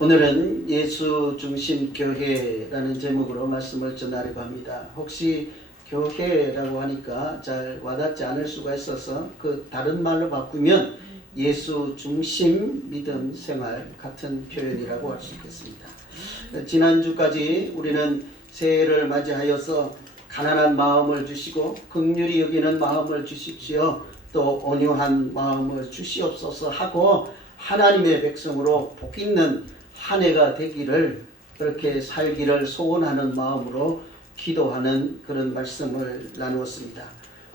오늘은 예수 중심 교회라는 제목으로 말씀을 전하려고 합니다. 혹시 교회라고 하니까 잘 와닿지 않을 수가 있어서 그 다른 말로 바꾸면 예수 중심 믿음 생활 같은 표현이라고 할 수 있겠습니다. 지난주까지 우리는 새해를 맞이하여서 가난한 마음을 주시고 긍휼히 여기는 마음을 주십시오. 또 온유한 마음을 주시옵소서 하고 하나님의 백성으로 복 있는 한 해가 되기를 그렇게 살기를 소원하는 마음으로 기도하는 그런 말씀을 나누었습니다.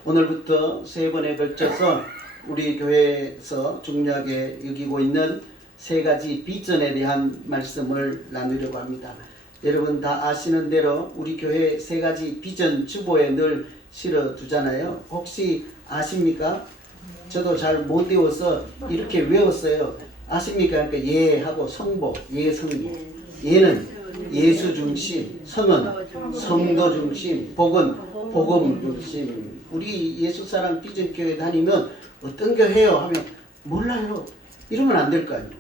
오늘부터 세 번에 걸쳐서 우리 교회에서 중요하게 여기고 있는 세 가지 비전에 대한 말씀을 나누려고 합니다. 여러분 다 아시는 대로 우리 교회 세 가지 비전 주보에 늘 실어 두잖아요. 혹시 아십니까? 저도 잘 못 외워서 이렇게 외웠어요. 아십니까? 그러니까 예하고 성보, 예성보. 예는 예수 중심, 성은 성도 중심, 복은 복음 중심. 우리 예수사랑 비전교회 다니면 어떤 교회요? 하면 몰라요. 이러면 안 될 거 아니에요.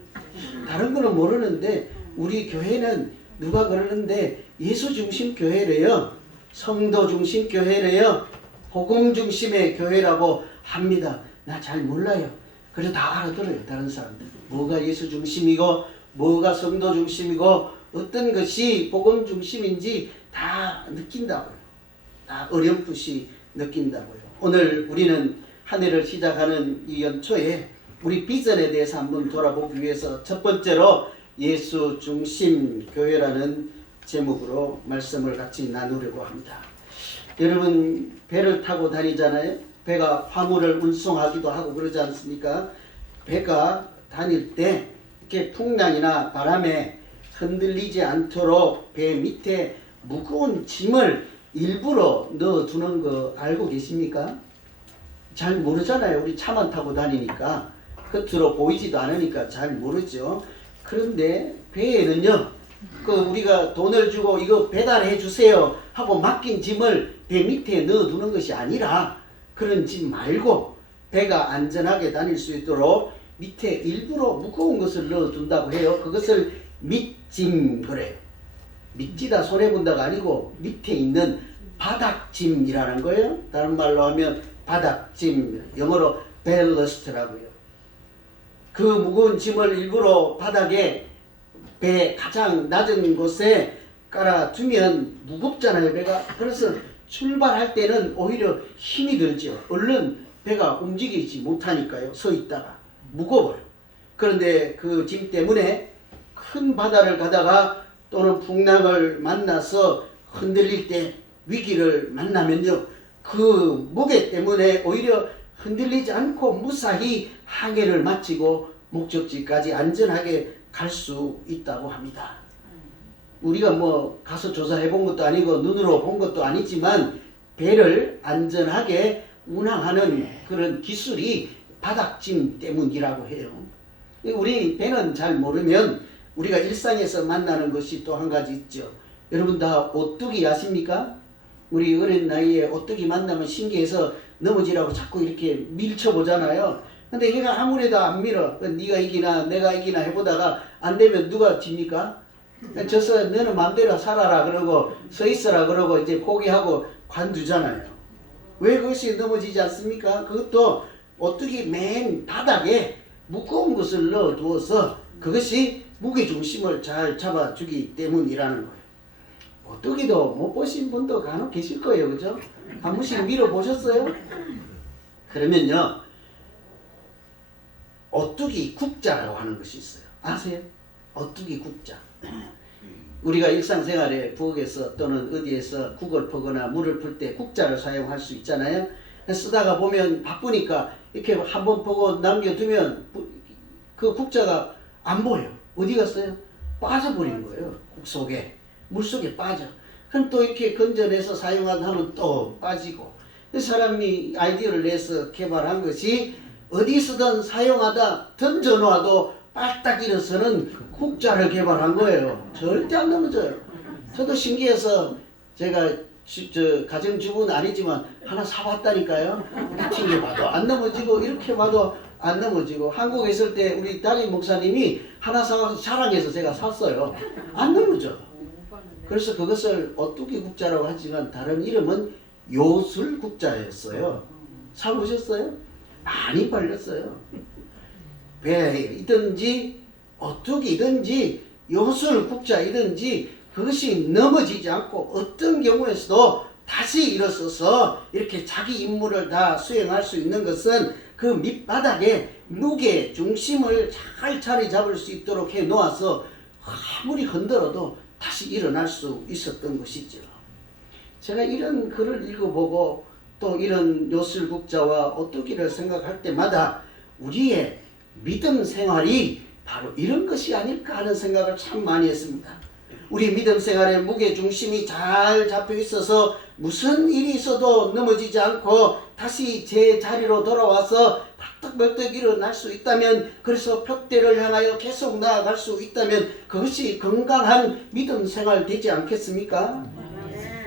다른 거는 모르는데 우리 교회는 누가 그러는데 예수 중심 교회래요. 성도 중심 교회래요. 복음 중심의 교회라고 합니다. 나 잘 몰라요. 그래서 다 알아들어요. 다른 사람들. 뭐가 예수 중심이고 뭐가 성도 중심이고 어떤 것이 복음 중심인지 다 느낀다고요. 다 어렴풋이 느낀다고요. 오늘 우리는 한 해를 시작하는 이 연초에 우리 비전에 대해서 한번 돌아보기 위해서 첫 번째로 예수 중심 교회라는 제목으로 말씀을 같이 나누려고 합니다. 여러분 배를 타고 다니잖아요. 배가 화물을 운송하기도 하고 그러지 않습니까? 배가 다닐 때 이렇게 풍랑이나 바람에 흔들리지 않도록 배 밑에 무거운 짐을 일부러 넣어두는 거 알고 계십니까? 잘 모르잖아요. 우리 차만 타고 다니니까 겉으로 보이지도 않으니까 잘 모르죠. 그런데 배에는요, 우리가 돈을 주고 이거 배달해 주세요 하고 맡긴 짐을 배 밑에 넣어두는 것이 아니라 그런 짐 말고 배가 안전하게 다닐 수 있도록 밑에 일부러 무거운 것을 넣어둔다고 해요. 그것을 밑짐 그래요. 밑지다 손해본다가 아니고 밑에 있는 바닥짐이라는 거예요. 다른 말로 하면 바닥짐, 영어로 벨러스트라고요. 그 무거운 짐을 일부러 바닥에 배 가장 낮은 곳에 깔아두면 무겁잖아요, 배가. 그래서 출발할 때는 오히려 힘이 들죠. 얼른 배가 움직이지 못하니까요. 서 있다가 무거워요. 그런데 그 짐 때문에 큰 바다를 가다가 또는 풍랑을 만나서 흔들릴 때 위기를 만나면요, 그 무게 때문에 오히려 흔들리지 않고 무사히 항해를 마치고 목적지까지 안전하게 갈 수 있다고 합니다. 우리가 뭐 가서 조사해 본 것도 아니고 눈으로 본 것도 아니지만 배를 안전하게 운항하는 그런 기술이 바닥짐 때문이라고 해요. 우리 배는 잘 모르면 우리가 일상에서 만나는 것이 또 한 가지 있죠. 여러분 다 오뚜기 아십니까? 우리 어린 나이에 오뚜기 만나면 신기해서 넘어지라고 자꾸 이렇게 밀쳐보잖아요. 근데 얘가 아무래도 안 밀어. 네가 이기나 내가 이기나 해보다가 안 되면 누가 집니까? 져서 너는 맘대로 살아라 그러고 서 있어라 그러고 이제 포기하고 관두잖아요. 왜 그것이 넘어지지 않습니까? 그것도 오뚜기 맨 바닥에 무거운 것을 넣어 두어서 그것이 무게중심을 잘 잡아주기 때문이라는 거예요. 오뚜기도 못 보신 분도 간혹 계실 거예요. 그죠? 한 번씩 밀어보셨어요? 그러면요, 오뚜기 국자라고 하는 것이 있어요. 아세요? 오뚜기 국자. 우리가 일상생활에 부엌에서 또는 어디에서 국을 퍼거나 물을 풀 때 국자를 사용할 수 있잖아요. 쓰다가 보면 바쁘니까 이렇게 한번 퍼고 남겨두면 그 국자가 안 보여. 어디 갔어요? 빠져버린 거예요. 국 속에. 물 속에 빠져. 그럼 또 이렇게 건져내서 사용하면 또 빠지고. 사람이 아이디어를 내서 개발한 것이 어디서든 사용하다 던져놓아도 빨딱 일어서는 국자를 개발한 거예요. 절대 안 넘어져요. 저도 신기해서 제가 가정주부는 아니지만 하나 사봤다니까요. 튕겨봐도 안 넘어지고 이렇게 봐도 안 넘어지고 한국에 있을 때 우리 담임 목사님이 하나 사가서 자랑해서 제가 샀어요. 안 넘어져. 그래서 그것을 오뚜기 국자라고 하지만 다른 이름은 요술 국자였어요. 사보셨어요? 많이 팔렸어요. 배이든지 오뚜기든지 요술 국자이든지 그것이 넘어지지 않고 어떤 경우에서도 다시 일어서서 이렇게 자기 임무를 다 수행할 수 있는 것은 그 밑바닥에 무게 중심을 잘 자리 잡을 수 있도록 해 놓아서 아무리 흔들어도 다시 일어날 수 있었던 것이죠. 제가 이런 글을 읽어보고 또 이런 요술국자와 오뚜기를 생각할 때마다 우리의 믿음 생활이 바로 이런 것이 아닐까 하는 생각을 참 많이 했습니다. 우리 믿음 생활의 무게 중심이 잘 잡혀 있어서 무슨 일이 있어도 넘어지지 않고 다시 제 자리로 돌아와서 벌떡벌떡 일어날 수 있다면, 그래서 표대를 향하여 계속 나아갈 수 있다면 그것이 건강한 믿음 생활 되지 않겠습니까?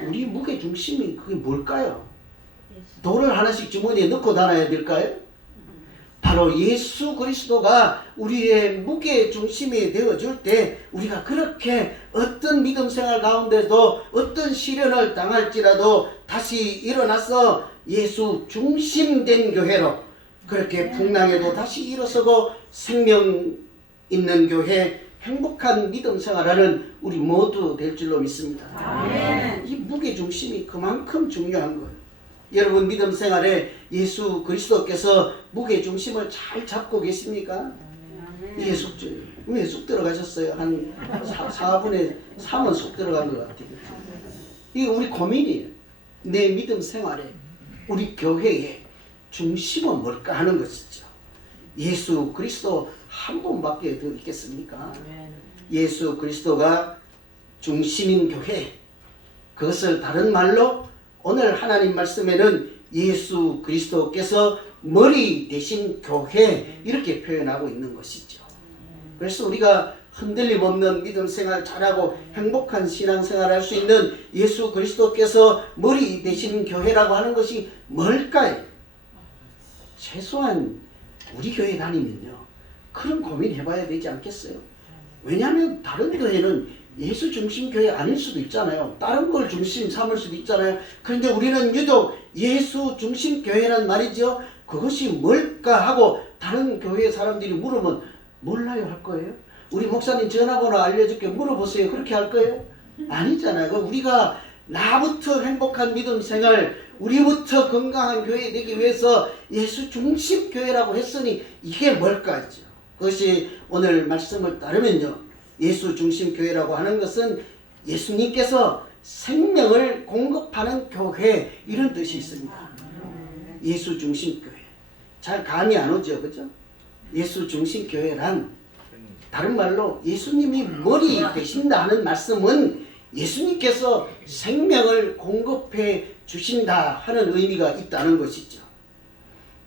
우리 무게 중심이 그게 뭘까요? 돌을 하나씩 주머니에 넣고 다녀야 될까요? 바로 예수 그리스도가 우리의 무게 중심이 되어줄 때 우리가 그렇게 어떤 믿음 생활 가운데도 어떤 시련을 당할지라도 다시 일어나서 예수 중심된 교회로 그렇게 풍랑에도 다시 일어서고 생명 있는 교회, 행복한 믿음 생활하는 우리 모두 될 줄로 믿습니다. 아멘. 이 무게 중심이 그만큼 중요한 거예요. 여러분 믿음 생활에 예수 그리스도께서 무게 중심을 잘 잡고 계십니까? 이게 숙제예요. 왜 쑥 들어가셨어요? 한 4분의 3은 쑥 들어간 것 같아요. 이게 우리 고민이에요. 내 믿음 생활에 우리 교회의 중심은 뭘까 하는 것이죠. 예수 그리스도 한 분밖에 더 있겠습니까? 예수 그리스도가 중심인 교회, 그것을 다른 말로 오늘 하나님 말씀에는 예수 그리스도께서 머리 대신 교회 이렇게 표현하고 있는 것이죠. 그래서 우리가 흔들림 없는 믿음 생활 잘하고 행복한 신앙 생활 할 수 있는 예수 그리스도께서 머리 대신 교회라고 하는 것이 뭘까요? 최소한 우리 교회 다니면요 그런 고민 해봐야 되지 않겠어요? 왜냐하면 다른 교회는 예수 중심 교회 아닐 수도 있잖아요. 다른 걸 중심 삼을 수도 있잖아요. 그런데 우리는 유독 예수 중심 교회란 말이죠. 그것이 뭘까 하고 다른 교회 사람들이 물으면 몰라요 할 거예요? 우리 목사님 전화번호 알려줄게 물어보세요 그렇게 할 거예요? 아니잖아요. 우리가 나부터 행복한 믿음 생활, 우리부터 건강한 교회 되기 위해서 예수 중심 교회라고 했으니 이게 뭘까죠? 그것이 오늘 말씀을 따르면요, 예수 중심 교회라고 하는 것은 예수님께서 생명을 공급하는 교회 이런 뜻이 있습니다. 예수 중심 교회. 잘 감이 안 오죠, 그죠? 예수 중심 교회란 다른 말로 예수님이 머리 되신다 하는 말씀은 예수님께서 생명을 공급해 주신다 하는 의미가 있다는 것이죠.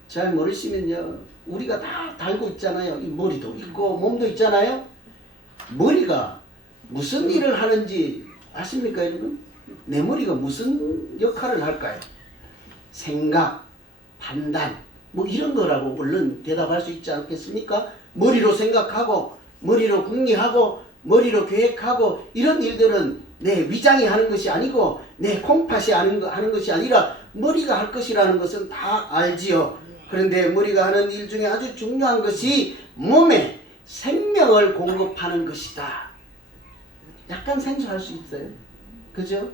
잘 모르시면요, 우리가 다 달고 있잖아요. 이 머리도 있고 몸도 있잖아요. 머리가 무슨 일을 하는지 아십니까 여러분? 내 머리가 무슨 역할을 할까요? 생각, 판단 뭐 이런 거라고 얼른 대답할 수 있지 않겠습니까? 머리로 생각하고 머리로 궁리하고 머리로 계획하고 이런 일들은 내 위장이 하는 것이 아니고 내 콩팥이 하는 것이 아니라 머리가 할 것이라는 것은 다 알지요. 그런데 머리가 하는 일 중에 아주 중요한 것이 몸에 생명을 공급하는 것이다. 약간 생소할 수 있어요. 그죠?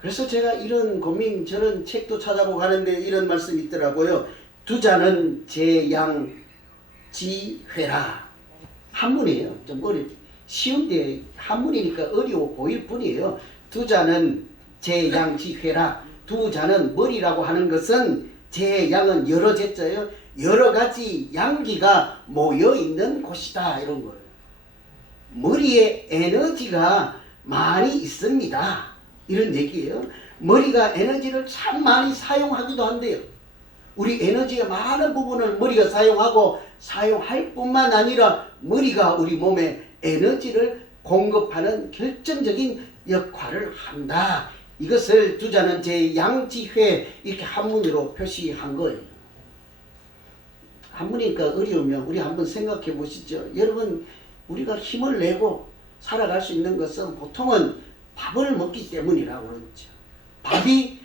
그래서 제가 이런 고민, 저런 책도 찾아보고 가는데 이런 말씀이 있더라고요. 두자는 제양지회라. 한문이에요. 좀 쉬운데 한문이니까 어려워 보일 뿐이에요. 두자는 제양지회라. 두자는 머리라고 하는 것은 제양은 여러 제자예요. 여러 가지 양기가 모여 있는 곳이다 이런 거예요. 머리에 에너지가 많이 있습니다 이런 얘기예요. 머리가 에너지를 참 많이 사용하기도 한대요. 우리 에너지의 많은 부분을 머리가 사용할 뿐만 아니라 머리가 우리 몸에 에너지를 공급하는 결정적인 역할을 한다. 이것을 두자는 제 양지회 이렇게 한문으로 표시한 거예요. 한 분이니까 어려우면 우리 한번 생각해 보시죠. 여러분, 우리가 힘을 내고 살아갈 수 있는 것은 보통은 밥을 먹기 때문이라고 그러죠. 밥이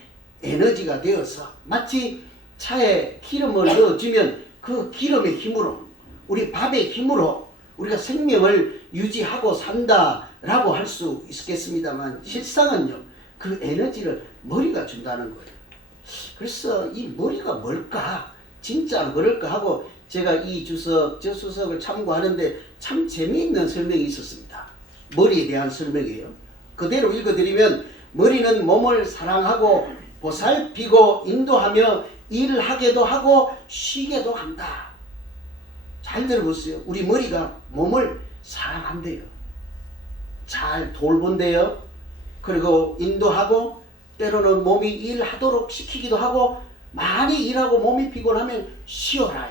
에너지가 되어서 마치 차에 기름을 넣어주면 그 기름의 힘으로, 우리 밥의 힘으로 우리가 생명을 유지하고 산다라고 할 수 있겠습니다만, 실상은요, 그 에너지를 머리가 준다는 거예요. 그래서 이 머리가 뭘까? 진짜 그럴까 하고 제가 이 주석, 저 수석을 참고하는데 참 재미있는 설명이 있었습니다. 머리에 대한 설명이에요. 그대로 읽어드리면, 머리는 몸을 사랑하고 보살피고 인도하며 일하게도 하고 쉬게도 한다. 잘 들어보세요. 우리 머리가 몸을 사랑한대요. 잘 돌본대요. 그리고 인도하고 때로는 몸이 일하도록 시키기도 하고, 많이 일하고 몸이 피곤하면 쉬어라.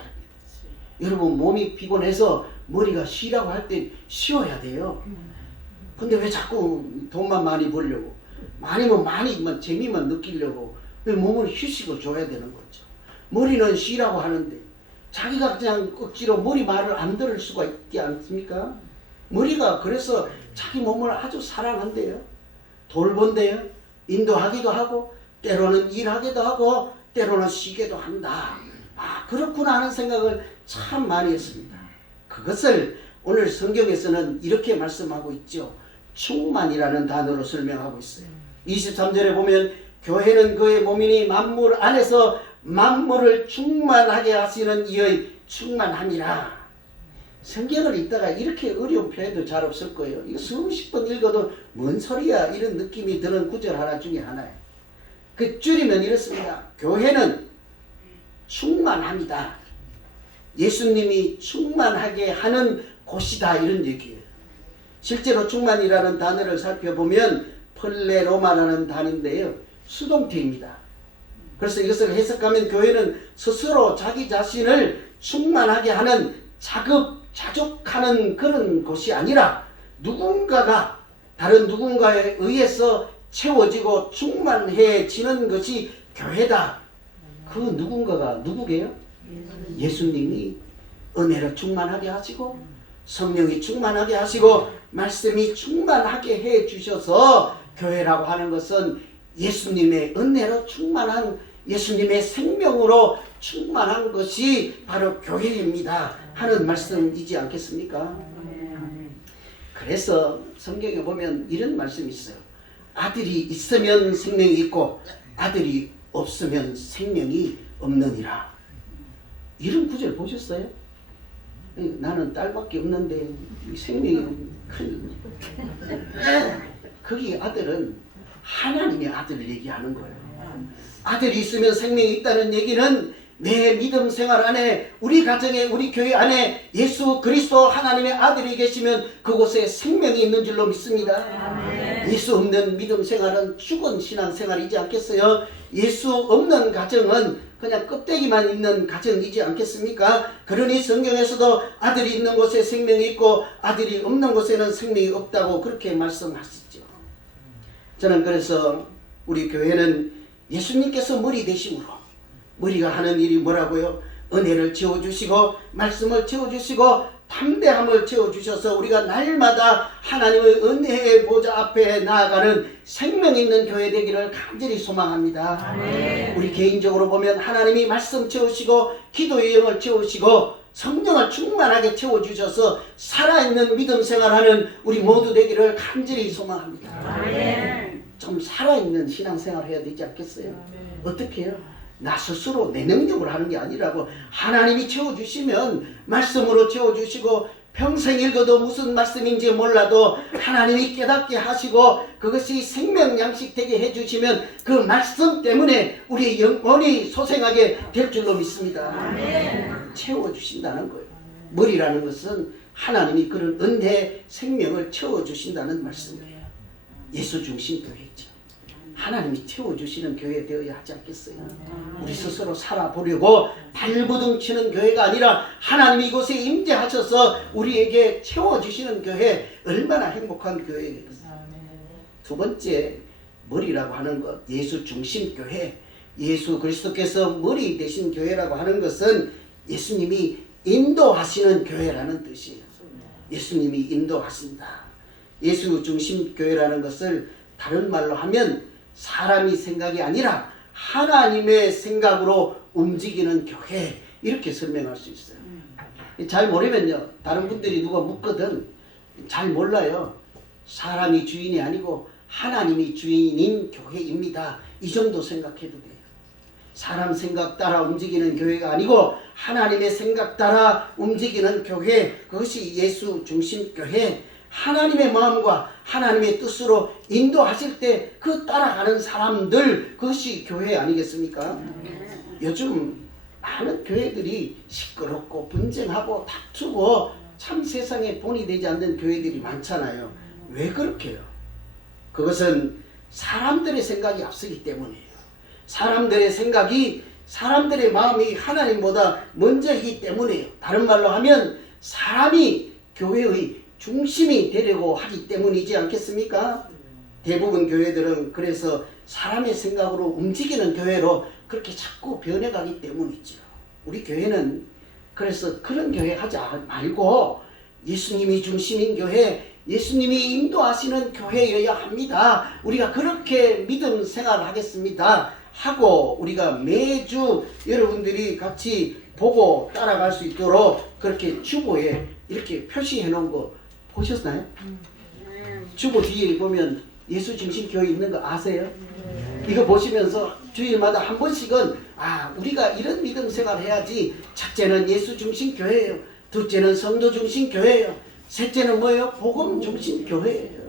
여러분, 몸이 피곤해서 머리가 쉬라고 할 때 쉬어야 돼요. 근데 왜 자꾸 돈만 많이 벌려고, 많이면 많이만 재미만 느끼려고 왜 몸을 휴식을 줘야 되는 거죠. 머리는 쉬라고 하는데 자기가 그냥 억지로 머리 말을 안 들을 수가 있지 않습니까? 머리가 그래서 자기 몸을 아주 사랑한대요. 돌본대요. 인도하기도 하고 때로는 일하기도 하고 때로는 쉬기도 한다. 아, 그렇구나 하는 생각을 참 많이 했습니다. 그것을 오늘 성경에서는 이렇게 말씀하고 있죠. 충만이라는 단어로 설명하고 있어요. 23절에 보면, 교회는 그의 몸이니 만물 안에서 만물을 충만하게 하시는 이의 충만함이라. 성경을 읽다가 이렇게 어려운 표현도 잘 없을 거예요. 이거 수십 번 읽어도 뭔 소리야 이런 느낌이 드는 구절 하나 중에 하나예요. 그 줄이면 이렇습니다. 교회는 충만합니다. 예수님이 충만하게 하는 곳이다, 이런 얘기예요. 실제로 충만이라는 단어를 살펴보면 펄레로마라는 단어인데요, 수동태입니다. 그래서 이것을 해석하면 교회는 스스로 자기 자신을 충만하게 하는 자급자족하는 그런 곳이 아니라 누군가가 다른 누군가에 의해서 채워지고 충만해지는 것이 교회다. 그 누군가가 누구게요? 예수님이 은혜를 충만하게 하시고 성령이 충만하게 하시고 말씀이 충만하게 해 주셔서 교회라고 하는 것은 예수님의 은혜로 충만한, 예수님의 생명으로 충만한 것이 바로 교회입니다 하는 말씀이지 않겠습니까? 그래서 성경에 보면 이런 말씀이 있어요. 아들이 있으면 생명이 있고 아들이 없으면 생명이 없느니라. 이런 구절 보셨어요? 나는 딸밖에 없는데 생명이 큰 거기 아들은 하나님의 아들을 얘기하는 거예요. 아들이 있으면 생명이 있다는 얘기는 내 믿음 생활 안에, 우리 가정에, 우리 교회 안에 예수 그리스도 하나님의 아들이 계시면 그곳에 생명이 있는 줄로 믿습니다. 아멘. 예수 없는 믿음 생활은 죽은 신앙 생활이지 않겠어요? 예수 없는 가정은 그냥 껍데기만 있는 가정이지 않겠습니까? 그러니 성경에서도 아들이 있는 곳에 생명이 있고 아들이 없는 곳에는 생명이 없다고 그렇게 말씀하시죠. 저는 그래서 우리 교회는 예수님께서 머리 되심으로, 머리가 하는 일이 뭐라고요? 은혜를 채워주시고 말씀을 채워주시고 담대함을 채워주셔서 우리가 날마다 하나님의 은혜의 보좌 앞에 나아가는 생명 있는 교회 되기를 간절히 소망합니다. 아멘. 우리 개인적으로 보면 하나님이 말씀 채우시고 기도의 영을 채우시고 성령을 충만하게 채워주셔서 살아있는 믿음 생활하는 우리 모두 되기를 간절히 소망합니다. 아멘. 좀 살아있는 신앙생활 해야 되지 않겠어요? 아멘. 어떻게 해요? 나 스스로 내 능력으로 하는 게 아니라고, 하나님이 채워주시면 말씀으로 채워주시고 평생 읽어도 무슨 말씀인지 몰라도 하나님이 깨닫게 하시고 그것이 생명 양식 되게 해주시면 그 말씀 때문에 우리의 영혼이 소생하게 될 줄로 믿습니다. 아멘. 채워주신다는 거예요. 머리라는 것은 하나님이 그런 은혜 생명을 채워주신다는 말씀이에요. 예수 중심 교회죠. 하나님이 채워주시는 교회 되어야 하지 않겠어요? 우리 스스로 살아보려고 발버둥 치는 교회가 아니라 하나님이 이곳에 임재하셔서 우리에게 채워주시는 교회, 얼마나 행복한 교회겠어요. 두 번째, 머리라고 하는 것, 예수 중심 교회, 예수 그리스도께서 머리 되신 교회라고 하는 것은 예수님이 인도하시는 교회라는 뜻이에요. 예수님이 인도하신다. 예수 중심 교회라는 것을 다른 말로 하면 사람이 생각이 아니라 하나님의 생각으로 움직이는 교회, 이렇게 설명할 수 있어요. 잘 모르면요, 다른 분들이 누가 묻거든 잘 몰라요. 사람이 주인이 아니고 하나님이 주인인 교회입니다. 이 정도 생각해도 돼요. 사람 생각 따라 움직이는 교회가 아니고 하나님의 생각 따라 움직이는 교회, 그것이 예수 중심 교회. 하나님의 마음과 하나님의 뜻으로 인도하실 때 그 따라가는 사람들, 그것이 교회 아니겠습니까? 요즘 많은 교회들이 시끄럽고 분쟁하고 다투고 참 세상에 본이 되지 않는 교회들이 많잖아요. 왜 그렇게요? 그것은 사람들의 생각이 앞서기 때문이에요. 사람들의 생각이, 사람들의 마음이 하나님보다 먼저이기 때문이에요. 다른 말로 하면 사람이 교회의 중심이 되려고 하기 때문이지 않겠습니까? 대부분 교회들은 그래서 사람의 생각으로 움직이는 교회로 그렇게 자꾸 변해가기 때문이죠. 우리 교회는 그래서 그런 교회 하지 말고 예수님이 중심인 교회, 예수님이 인도하시는 교회여야 합니다. 우리가 그렇게 믿음 생활을 하겠습니다 하고 우리가 매주 여러분들이 같이 보고 따라갈 수 있도록 그렇게 주보에 이렇게 표시해 놓은 거 보셨나요? 주보 뒤에 보면 예수 중심 교회 있는 거 아세요? 이거 보시면서 주일마다 한 번씩은 우리가 이런 믿음 생활 해야지. 첫째는 예수 중심 교회예요. 둘째는 성도 중심 교회예요. 셋째는 뭐예요? 복음 중심 교회예요.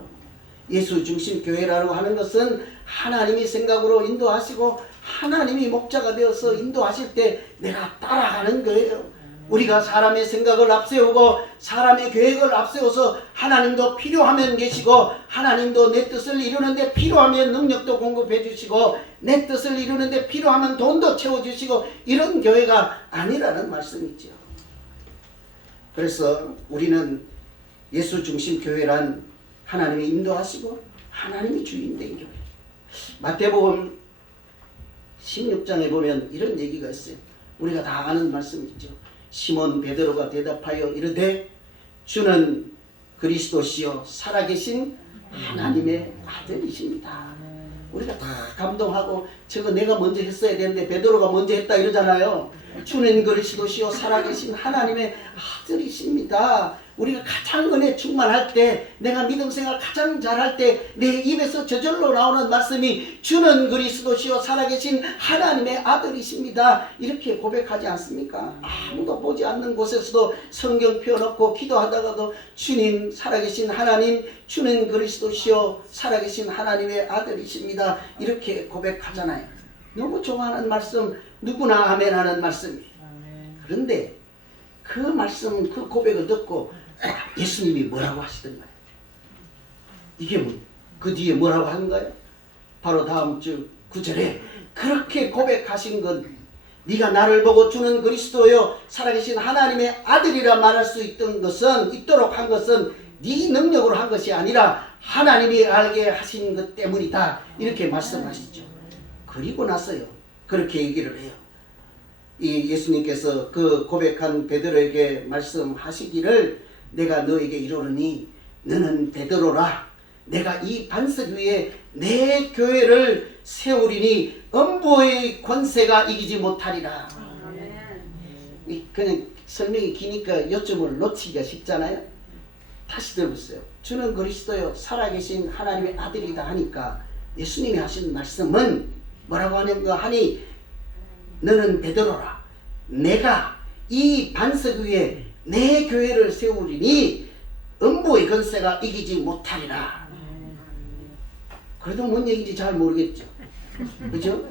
예수 중심 교회라고 하는 것은 하나님이 생각으로 인도하시고 하나님이 목자가 되어서 인도하실 때 내가 따라가는 거예요. 우리가 사람의 생각을 앞세우고 사람의 계획을 앞세워서 하나님도 필요하면 계시고 하나님도 내 뜻을 이루는데 필요하면 능력도 공급해 주시고 내 뜻을 이루는데 필요하면 돈도 채워주시고 이런 교회가 아니라는 말씀이죠. 그래서 우리는 예수 중심 교회란 하나님이 인도하시고 하나님이 주인된 교회. 마태복음 16장에 보면 이런 얘기가 있어요. 우리가 다 아는 말씀이죠. 시몬 베드로가 대답하여 이르되 주는 그리스도시요 살아계신 하나님의 아들이십니다. 우리가 다 감동하고 저거 내가 먼저 했어야 되는데 베드로가 먼저 했다 이러잖아요. 주는 그리스도시요 살아계신 하나님의 아들이십니다. 우리가 가장 은혜 충만할 때, 내가 믿음 생활 가장 잘할 때 내 입에서 저절로 나오는 말씀이 주는 그리스도시요 살아계신 하나님의 아들이십니다. 이렇게 고백하지 않습니까? 아무도 보지 않는 곳에서도 성경 펴놓고 기도하다가도 주님 살아계신 하나님, 주는 그리스도시요 살아계신 하나님의 아들이십니다. 이렇게 고백하잖아요. 너무 좋아하는 말씀, 누구나 아멘 하는 말씀이에요. 그런데 그 말씀, 그 고백을 듣고 예수님이 뭐라고 하시던가요? 이게 그 뒤에 뭐라고 하는가요? 바로 다음 주 9절에 그렇게 고백하신 건 네가 나를 보고 주는 그리스도요 살아계신 하나님의 아들이라 말할 수 있도록 한 것은 네 능력으로 한 것이 아니라 하나님이 알게 하신 것 때문이다. 이렇게 말씀하시죠. 그리고 나서요 그렇게 얘기를 해요. 이 예수님께서 그 고백한 베드로에게 말씀하시기를 내가 너에게 이르노니 너는 베드로라. 내가 이 반석 위에 내 교회를 세우리니 음부의 권세가 이기지 못하리라. 그냥 설명이 기니까 요점을 놓치기가 쉽잖아요. 다시 들어보세요. 주는 그리스도요 살아계신 하나님의 아들이다 하니까 예수님이 하신 말씀은 뭐라고 하는가 하니 너는 베드로라. 내가 이 반석 위에 내 교회를 세우리니 음부의 권세가 이기지 못하리라. 그래도 뭔 얘기인지 잘 모르겠죠. 그죠?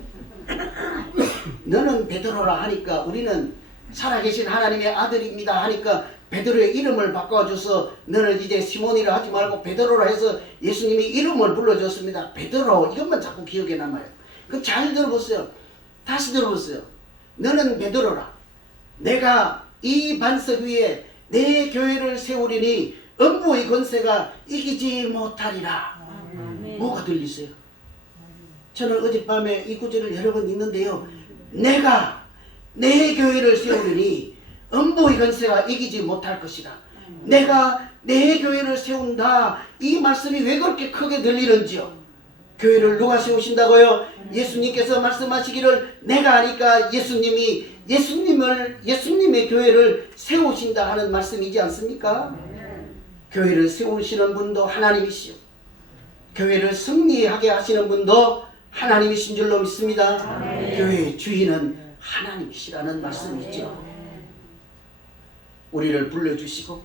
너는 베드로라 하니까 우리는 살아계신 하나님의 아들입니다 하니까 베드로의 이름을 바꿔줘서 너는 이제 시몬이라 하지 말고 베드로라 해서 예수님이 이름을 불러줬습니다. 베드로, 이것만 자꾸 기억에 남아요. 그럼 잘 들어보세요. 다시 들어보세요. 너는 베드로라. 내가 이 반석 위에 내 교회를 세우리니 음부의 권세가 이기지 못하리라. 뭐가 들리세요? 저는 어젯밤에 이 구절을 여러 번 읽는데요. 내가 내 교회를 세우리니 음부의 권세가 이기지 못할 것이다. 내가 내 교회를 세운다. 이 말씀이 왜 그렇게 크게 들리는지요? 교회를 누가 세우신다고요? 예수님께서 말씀하시기를 내가 하니까 예수님의 교회를 세우신다 하는 말씀이지 않습니까? 교회를 세우시는 분도 하나님이시요, 교회를 승리하게 하시는 분도 하나님이신 줄로 믿습니다. 교회의 주인은 하나님이시라는 말씀이죠. 우리를 불러주시고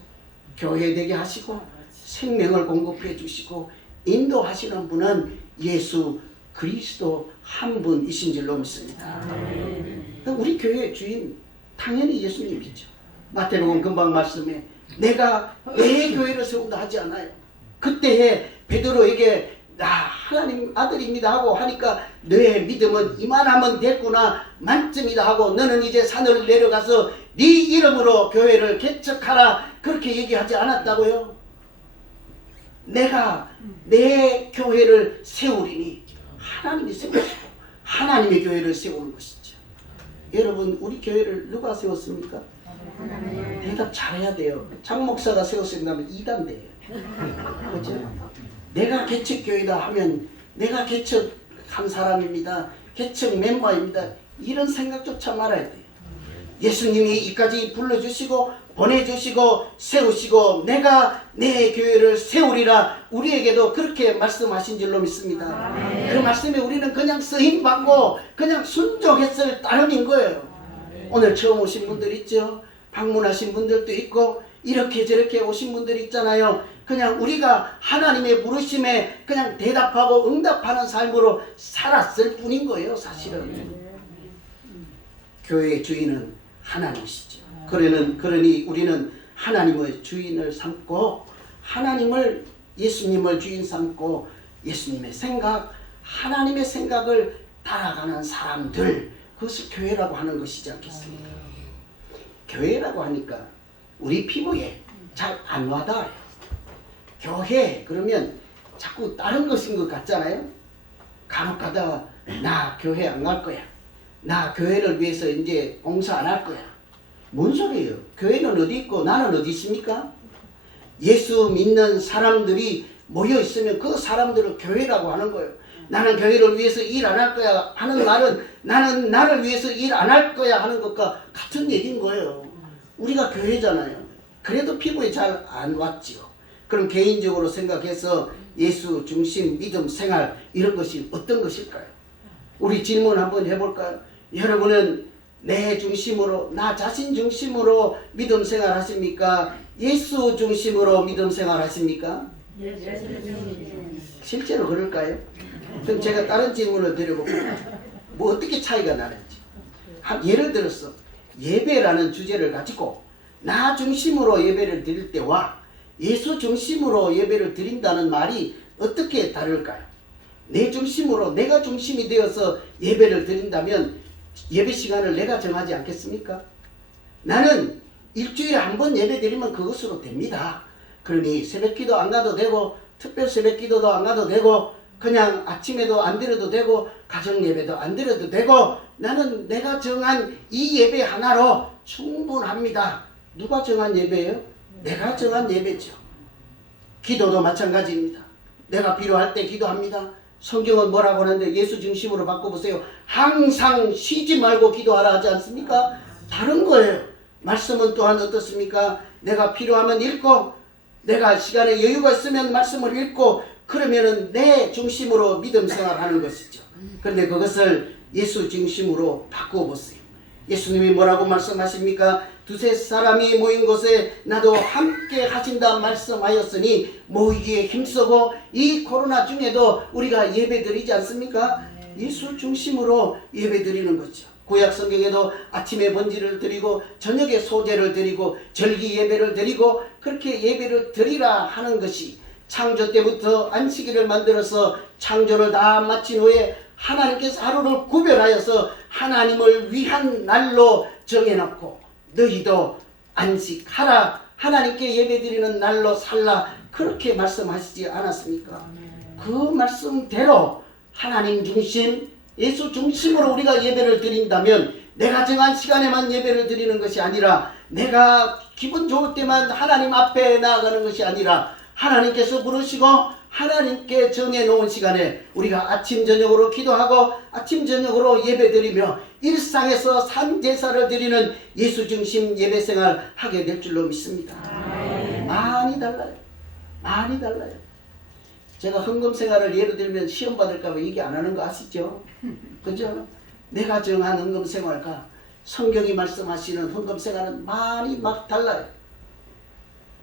교회 되게 하시고 생명을 공급해 주시고 인도하시는 분은 예수 그리스도 한 분이신 줄로 믿습니다. 우리 교회의 주인 당연히 예수님이죠. 마태복음 금방 말씀에 내가 내 교회를 세운다 하지 않아요. 그때에 베드로에게 나 하나님 아들입니다 하고 하니까 너의 믿음은 이만하면 됐구나, 만점이다 하고 너는 이제 산을 내려가서 네 이름으로 교회를 개척하라, 그렇게 얘기하지 않았다고요? 내가 내 교회를 세우리니 하나님이 세우시고 하나님의 교회를 세우는 것이죠. 여러분, 우리 교회를 누가 세웠습니까? 대답 잘해야 돼요. 장 목사가 세웠습니다면 이단돼요. 그렇죠? 내가 개척교회다 하면 내가 개척한 사람입니다, 개척 멤버입니다, 이런 생각조차 말아야 돼요. 예수님이 이까지 불러주시고 보내주시고 세우시고 내가 내 교회를 세우리라 우리에게도 그렇게 말씀하신 줄로 믿습니다. 그 말씀에 우리는 그냥 쓰임받고 그냥 순종했을 따름인 거예요. 오늘 처음 오신 분들 있죠? 방문하신 분들도 있고 이렇게 저렇게 오신 분들 있잖아요. 그냥 우리가 하나님의 부르심에 그냥 대답하고 응답하는 삶으로 살았을 뿐인 거예요, 사실은. 교회의 주인은 하나님이시죠. 그러니 우리는 하나님의 주인을 삼고 하나님을, 예수님을 주인 삼고 예수님의 생각, 하나님의 생각을 따라가는 사람들, 그것을 교회라고 하는 것이지 않겠습니까? 교회라고 하니까 우리 피부에 잘 안 와닿아요. 교회 그러면 자꾸 다른 것인 것 같잖아요. 간혹 가다가 나 교회 안 갈 거야, 나 교회를 위해서 이제 봉사 안 할 거야. 뭔 소리예요? 교회는 어디 있고 나는 어디 있습니까? 예수 믿는 사람들이 모여 있으면 그 사람들을 교회라고 하는 거예요. 나는 교회를 위해서 일 안 할 거야 하는 말은 나는 나를 위해서 일 안 할 거야 하는 것과 같은 얘기인 거예요. 우리가 교회잖아요. 그래도 피부에 잘 안 왔지요. 그럼 개인적으로 생각해서 예수 중심 믿음 생활, 이런 것이 어떤 것일까요? 우리 질문 한번 해볼까요? 여러분은 내 중심으로, 나 자신 중심으로 믿음 생활 하십니까? 예수 중심으로 믿음 생활 하십니까? 실제로 그럴까요? 그럼 제가 다른 질문을 드려볼게요. 뭐 어떻게 차이가 나는지. 예를 들어서 예배라는 주제를 가지고 나 중심으로 예배를 드릴 때와 예수 중심으로 예배를 드린다는 말이 어떻게 다를까요? 내 중심으로, 내가 중심이 되어서 예배를 드린다면 예배 시간을 내가 정하지 않겠습니까? 나는 일주일에 한 번 예배 드리면 그것으로 됩니다. 그러니 새벽기도 안 가도 되고 특별 새벽기도도 안 가도 되고 그냥 아침에도 안 드려도 되고 가정 예배도 안 드려도 되고 나는 내가 정한 이 예배 하나로 충분합니다. 누가 정한 예배예요? 내가 정한 예배죠. 기도도 마찬가지입니다. 내가 필요할 때 기도합니다. 성경은 뭐라고 하는데 예수 중심으로 바꿔보세요. 항상 쉬지 말고 기도하라 하지 않습니까? 다른 거예요. 말씀은 또한 어떻습니까? 내가 필요하면 읽고 내가 시간에 여유가 있으면 말씀을 읽고 그러면은 내 중심으로 믿음 생활하는 것이죠. 그런데 그것을 예수 중심으로 바꿔보세요. 예수님이 뭐라고 말씀하십니까? 두세 사람이 모인 곳에 나도 함께 하신다 말씀하였으니 모이기에 힘쓰고 이 코로나 중에도 우리가 예배 드리지 않습니까? 예수 중심으로 예배 드리는 거죠. 구약 성경에도 아침에 번제를 드리고 저녁에 소제를 드리고 절기 예배를 드리고 그렇게 예배를 드리라 하는 것이 창조 때부터 안식일을 만들어서 창조를 다 마친 후에 하나님께서 하루를 구별하여서 하나님을 위한 날로 정해놓고 너희도 안식하라, 하나님께 예배드리는 날로 살라, 그렇게 말씀하시지 않았습니까? 그 말씀대로 하나님 중심, 예수 중심으로 우리가 예배를 드린다면 내가 정한 시간에만 예배를 드리는 것이 아니라 내가 기분 좋을 때만 하나님 앞에 나아가는 것이 아니라 하나님께서 부르시고 하나님께 정해놓은 시간에 우리가 아침 저녁으로 기도하고 아침 저녁으로 예배드리며 일상에서 산제사를 드리는 예수 중심 예배생활 하게 될 줄로 믿습니다. 많이 달라요. 많이 달라요. 제가 헌금 생활을 예를 들면 시험 받을까 봐 얘기 안 하는 거 아시죠? 그죠? 내가 정한 헌금 생활과 성경이 말씀하시는 헌금 생활은 많이 막 달라요.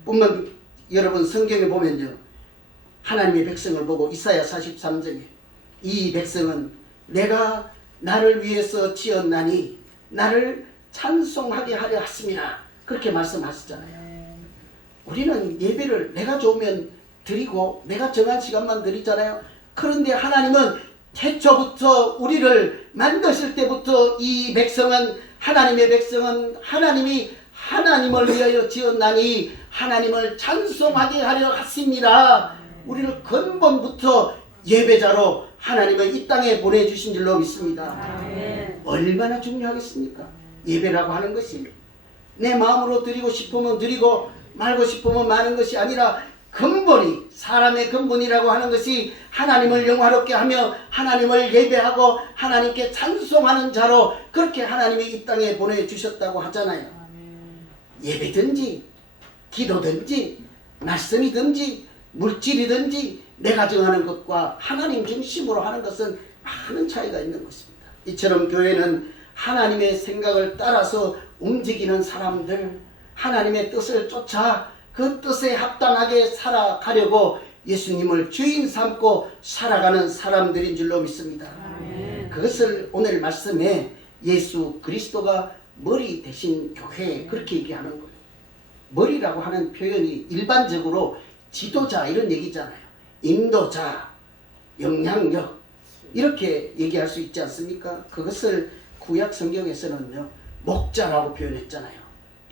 뿐만 여러분 성경에 보면요, 하나님의 백성을 보고 이사야 43장에 이 백성은 내가 나를 위해서 지었나니 나를 찬송하게 하려 하심이라 그렇게 말씀하시잖아요. 우리는 예배를 내가 좋으면 드리고 내가 정한 시간만 드리잖아요. 그런데 하나님은 태초부터 우리를 만드실 때부터 이 백성은 하나님의 백성은 하나님이 하나님을 위하여 지었나니 하나님을 찬송하게 하려 하심이라. 우리를 근본부터 예배자로 하나님은 이 땅에 보내주신 줄로 믿습니다. 얼마나 중요하겠습니까? 예배라고 하는 것이 내 마음으로 드리고 싶으면 드리고 말고 싶으면 마는 것이 아니라 근본이, 사람의 근본이라고 하는 것이 하나님을 영화롭게 하며 하나님을 예배하고 하나님께 찬송하는 자로 그렇게 하나님이 이 땅에 보내주셨다고 하잖아요. 예배든지 기도든지 말씀이든지 물질이든지 내가 정하는 것과 하나님 중심으로 하는 것은 많은 차이가 있는 것입니다. 이처럼 교회는 하나님의 생각을 따라서 움직이는 사람들, 하나님의 뜻을 쫓아 그 뜻에 합당하게 살아가려고 예수님을 주인 삼고 살아가는 사람들인 줄로 믿습니다. 그것을 오늘 말씀에 예수 그리스도가 머리 대신 교회 그렇게 얘기하는 거예요. 머리라고 하는 표현이 일반적으로 지도자 이런 얘기잖아요. 인도자, 영향력 이렇게 얘기할 수 있지 않습니까? 그것을 구약 성경에서는요 목자라고 표현했잖아요.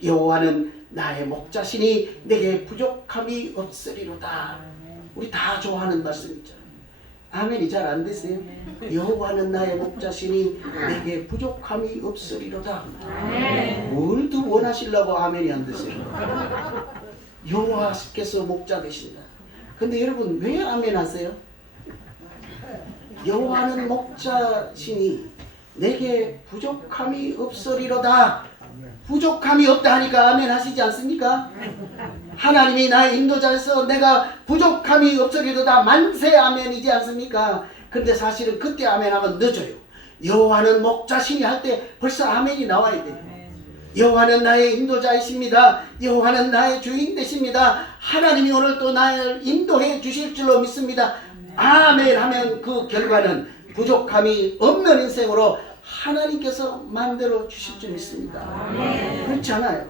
여호와는 나의 목자시니 내게 부족함이 없으리로다. 우리 다 좋아하는 말씀이잖아요. 아멘이 잘 안 되세요? 여호와는 나의 목자시니 내게 부족함이 없으리로다. 뭘 더 원하시려고 아멘이 안 되세요? 여호와께서 목자 되신다. 근데 여러분 왜 아멘 하세요? 여호와는 목자시니 내게 부족함이 없으리로다. 부족함이 없다 하니까 아멘 하시지 않습니까? 하나님이 나의 인도자에서 내가 부족함이 없으리로다 만세 아멘이지 않습니까? 근데 사실은 그때 아멘 하면 늦어요. 여호와는 목자시니 할 때 벌써 아멘이 나와야 돼요. 여호와는 나의 인도자이십니다. 여호와는 나의 주인 되십니다. 하나님이 오늘 또 나를 인도해 주실 줄로 믿습니다. 아멘 하면 그 결과는 부족함이 없는 인생으로 하나님께서 만들어 주실 줄 믿습니다. 그렇지 않아요?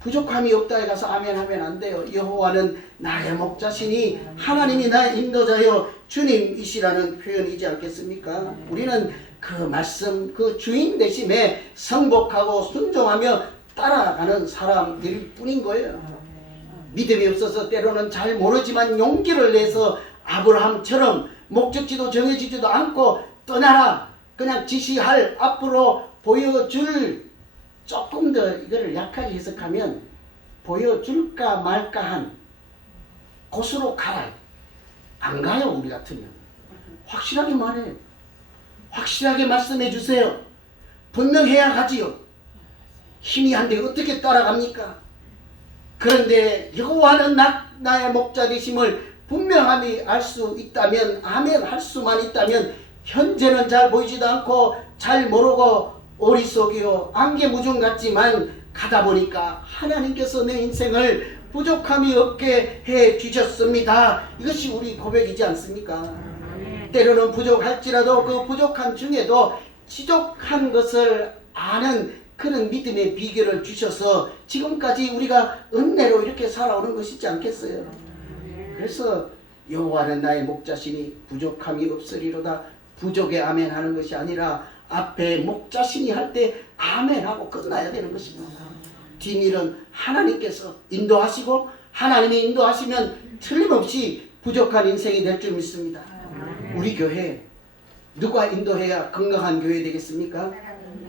부족함이 없다에 가서 아멘 하면 안 돼요. 여호와는 나의 목자시니 하나님이 나의 인도자여 주님이시라는 표현이지 않겠습니까? 우리는 그 말씀, 그 주인 되심에 성복하고 순종하며 따라가는 사람들일 뿐인 거예요. 믿음이 없어서 때로는 잘 모르지만 용기를 내서 아브라함처럼 목적지도 정해지지도 않고 떠나라 그냥 지시할 앞으로 보여줄 조금 더 이거를 약하게 해석하면 보여줄까 말까 한 곳으로 가라. 안 가요. 우리 같으면 확실하게 말해요. 확실하게 말씀해 주세요. 분명해야 가지요. 힘이 한데 어떻게 따라갑니까? 그런데 여호와는 나의 목자 되심을 분명하게 알 수 있다면 아멘 할 수만 있다면 현재는 잘 보이지도 않고 잘 모르고 어리석이요 안개무중 같지만 가다 보니까 하나님께서 내 인생을 부족함이 없게 해 주셨습니다. 이것이 우리 고백이지 않습니까? 때로는 부족할지라도 그 부족한 중에도 지족한 것을 아는 그런 믿음의 비결을 주셔서 지금까지 우리가 은혜로 이렇게 살아오는 것이지 않겠어요? 그래서 여호와는 나의 목자시니 부족함이 없으리로다. 부족에 아멘 하는 것이 아니라 앞에 목자시니 할 때 아멘 하고 끝나야 되는 것입니다. 뒷일은 하나님께서 인도하시고 하나님이 인도하시면 틀림없이 부족한 인생이 될 줄 믿습니다. 우리 교회 누가 인도해야 건강한 교회 되겠습니까?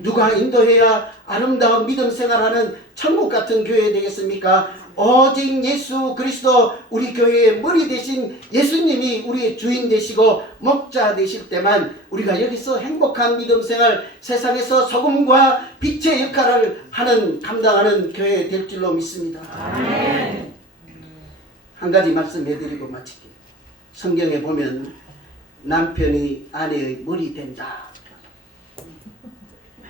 누가 인도해야 아름다운 믿음 생활하는 천국 같은 교회 되겠습니까? 오직 예수 그리스도 우리 교회의 머리 대신 예수님이 우리의 주인 되시고 목자 되실 때만 우리가 여기서 행복한 믿음 생활, 세상에서 소금과 빛의 역할을 감당하는 교회 될 줄로 믿습니다. 아멘. 한 가지 말씀해드리고 마칠게요. 성경에 보면 남편이 아내의 머리 된다.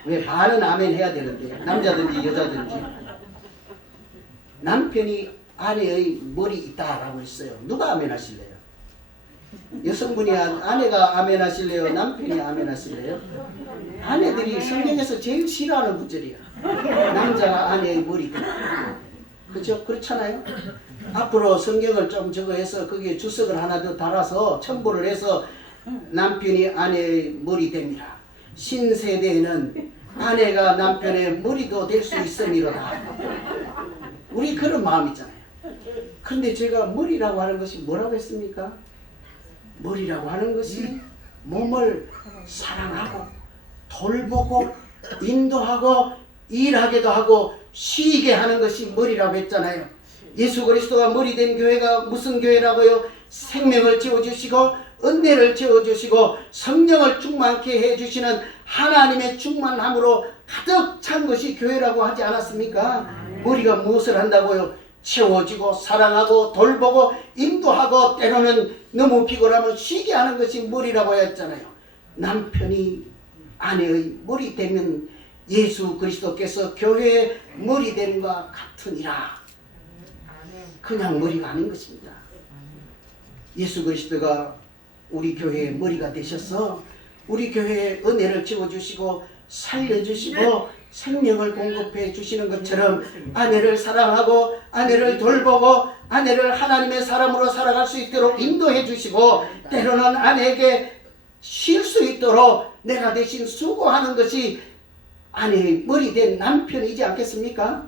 왜 반은 아멘 해야 되는데, 남자든지 여자든지. 남편이 아내의 머리 있다라고 했어요. 누가 아멘 하실래요? 여성분이 아내가 아멘 하실래요? 남편이 아멘 하실래요? 아내들이 성경에서 제일 싫어하는 구절이야. 남자가 아내의 머리 된다. 그렇죠? 그렇잖아요? 앞으로 성경을 좀 저거 해서 거기에 주석을 하나 더 달아서 첨부를 해서 남편이 아내의 머리 됩니다. 신세대에는 아내가 남편의 머리도 될 수 있음이로다. 우리 그런 마음이잖아요. 그런데 제가 머리라고 하는 것이 뭐라고 했습니까? 머리라고 하는 것이 몸을 사랑하고 돌보고 인도하고 일하게도 하고 쉬게 하는 것이 머리라고 했잖아요. 예수 그리스도가 머리 된 교회가 무슨 교회라고요? 생명을 채워주시고 은혜를 채워주시고 성령을 충만케 해주시는 하나님의 충만함으로 가득 찬 것이 교회라고 하지 않았습니까? 머리가 무엇을 한다고요? 채워지고 사랑하고 돌보고 인도하고 때로는 너무 피곤하면 쉬게 하는 것이 머리라고 했잖아요. 남편이 아내의 머리 되면 예수 그리스도께서 교회의 머리 됨과 같으니라. 그냥 머리가 아닌 것입니다. 예수 그리스도가 우리 교회의 머리가 되셔서 우리 교회의 은혜를 채워주시고 살려주시고 생명을 공급해 주시는 것처럼 아내를 사랑하고 아내를 돌보고 아내를 하나님의 사람으로 살아갈 수 있도록 인도해 주시고 때로는 아내에게 쉴 수 있도록 내가 대신 수고하는 것이 아내의 머리 된 남편이지 않겠습니까?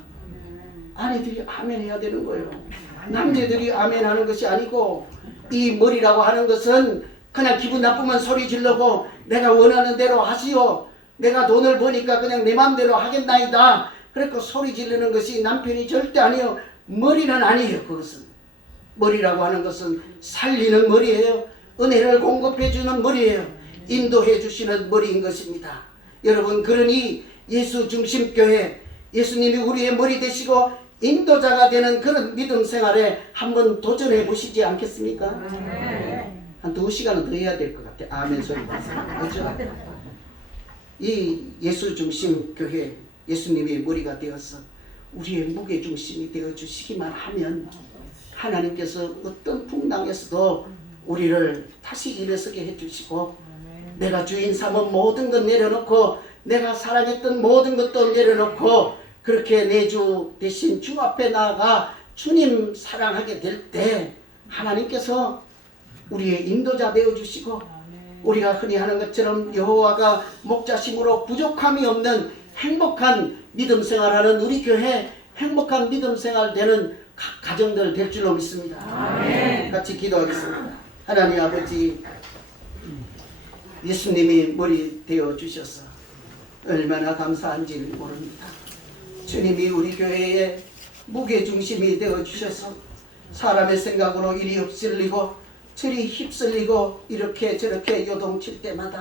아내들이 아멘 해야 되는 거예요. 남자들이 아멘 하는 것이 아니고 이 머리라고 하는 것은 그냥 기분 나쁘면 소리 지르고 내가 원하는 대로 하시오. 내가 돈을 버니까 그냥 내 맘대로 하겠나이다. 그래서 소리 지르는 것이 남편이 절대 아니에요. 머리는 아니에요. 그것은. 머리라고 하는 것은 살리는 머리예요. 은혜를 공급해 주는 머리예요. 인도해 주시는 머리인 것입니다. 여러분 그러니 예수 중심 교회, 예수님이 우리의 머리 되시고 인도자가 되는 그런 믿음 생활에 한번 도전해 보시지 않겠습니까? 한 2시간은 더 해야 될 것 같아. 아멘 소리 나세요. 그렇죠? 이 예수 중심 교회, 예수님이 머리가 되어서 우리의 무게 중심이 되어 주시기만 하면 하나님께서 어떤 풍랑에서도 우리를 다시 일어서게 해주시고 내가 주인 삼은 모든 것 내려놓고 내가 사랑했던 모든 것도 내려놓고 그렇게 내 주 대신 주 앞에 나아가 주님 사랑하게 될 때 하나님께서 우리의 인도자 되어주시고 우리가 흔히 하는 것처럼 여호와가 목자심으로 부족함이 없는 행복한 믿음 생활하는 우리 교회 행복한 믿음 생활 되는 각 가정들 될 줄로 믿습니다. 아멘. 같이 기도하겠습니다. 하나님 아버지, 예수님이 머리 되어 주셔서 얼마나 감사한지 모릅니다. 주님이 우리 교회의 무게중심이 되어 주셔서 사람의 생각으로 이리 휩쓸리고 저리 휩쓸리고 이렇게 저렇게 요동칠 때마다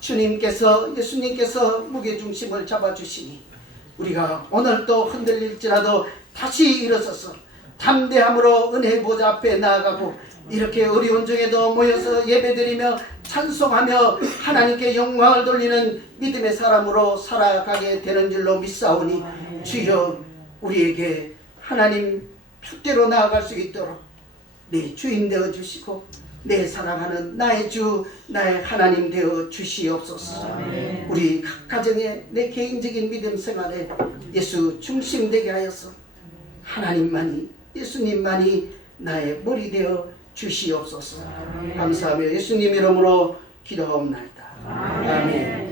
주님께서 예수님께서 무게중심을 잡아주시니 우리가 오늘도 흔들릴지라도 다시 일어서서 담대함으로 은혜 보좌 앞에 나아가고 이렇게 어려운 중에도 모여서 예배드리며 찬송하며 하나님께 영광을 돌리는 믿음의 사람으로 살아가게 되는 줄로 믿사오니 주여 우리에게 하나님 뜻대로 나아갈 수 있도록 내 주인 되어 주시고 내 사랑하는 나의 주 나의 하나님 되어 주시옵소서. 아멘. 우리 각 가정의 내 개인적인 믿음 생활에 예수 중심되게 하여서 하나님만이 예수님만이 나의 머리 되어 주시옵소서. 아멘. 감사하며 예수님 이름으로 기도하옵나이다. 아멘.